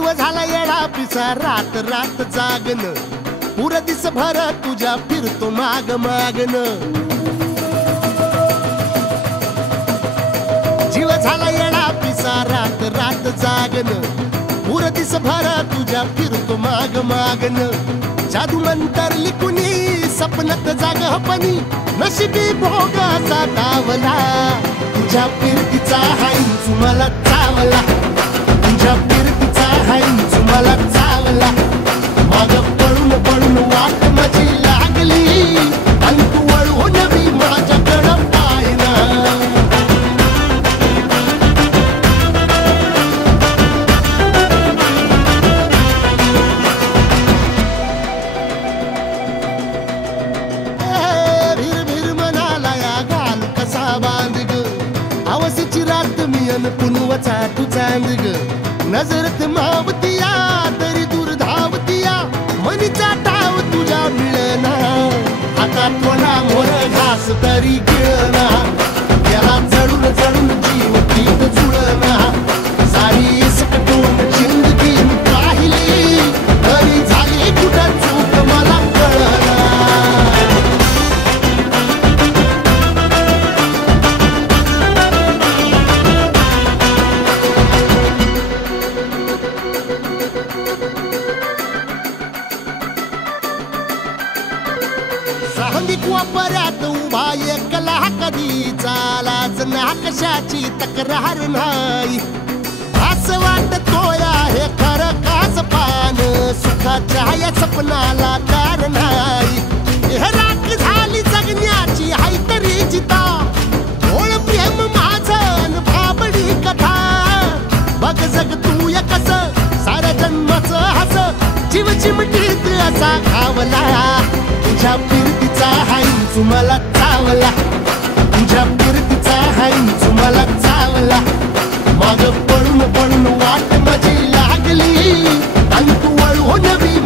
जीव झाला येडा पिसा रात रात जागन पुर दिस भर तुझ्या फिरतो माग मागन जीव झाला येडा पिसा रात रात जागन पुर दिस भर तुझ्या फिरतो माग मागन जादू मंतरली कुणी सपनात जाग हपणी नशिबी भोग असा डावला तुझ्या फिरतीचा हाईंच मला चावला तुझ्या फिरतीचा हाईंच मला चावला माग पळून पळून वाट माझी लागली आणि तू वळून मी माझ्याकडं पाहिना भिर भिर मनाला या घाल कसा बांध ग आवसीची रात मी अन पुनवचा तू चांद ग नजरत मावतिया तरी दूर धावतिया मनीचा टाव तुझ्या मिळना आता थोडा मोर घास तरी गिळना त्याला चढून चढून जीव तीत जुळना सारी सकटून जिंदगी पाहिली तरी झाली कुठं चूक मला कळना सांगिक वापऱ्यात उभा एकला कधी चालाच ना कशाची तक्रार नाही असं वाटतोय हे खरं काच पान सुखाच्या या सपनाला कार नाही हे राख झाली जगण्याची हाय तरी जिता ओळ प्रेम माझं भाबडी कथा बघ जग तू या कस साऱ्या जन्माचं हस जीव चिमटीत असा खावला तुझ्या फिरतीचा हाईंच मला चावला तुझ्या फिरतीचा हाईंच मला चावला माग पळून पळून वाट माझी लागली आणि तू वळून मी